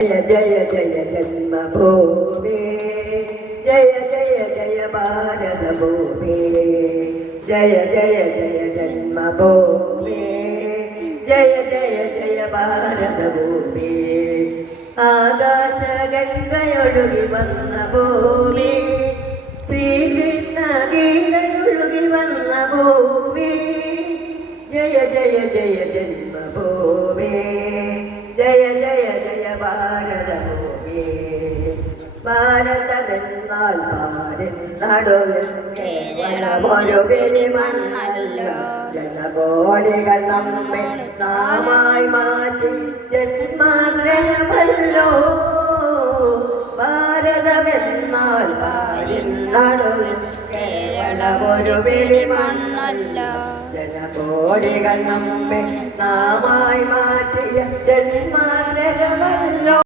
ജയ ജയ ജന്മഭൂമി ജയ ജയ ജയ ഭാരതഭൂമി ജയ ജയ ജയ ജന്മഭൂമി ജയ ജയ ജയ ഭാരതഭൂമി ആകാശഗംഗയൊഴുകി വന്ന ഭൂമി ശ്രീകൃഷ്ണ ഗീതയൊഴുകി വന്ന ഭൂമി ജയ ജയ ജയ ജന്മഭൂമി ജയ ജയ ജയ ഭാരതഭൂമി ഭാരതമെന്നാൽ പാരിൻ നടുവിൽ കേരളമൊരു വെളിമണ്ണല്ലോ ജനകോടികൾ നമ്മെ നാമായി മാറ്റി ജന്മാഗ്രഹമല്ലോ ഭാരതമെന്നാൽ പാരിൻ നടുവിൽ കേരളമൊരു വെളിമണ്ണല്ലോ ജനകോടികൾ നമ്മെ നാമായി മാറ്റിയ ജന്മാഗ്രഹമല്ലോ.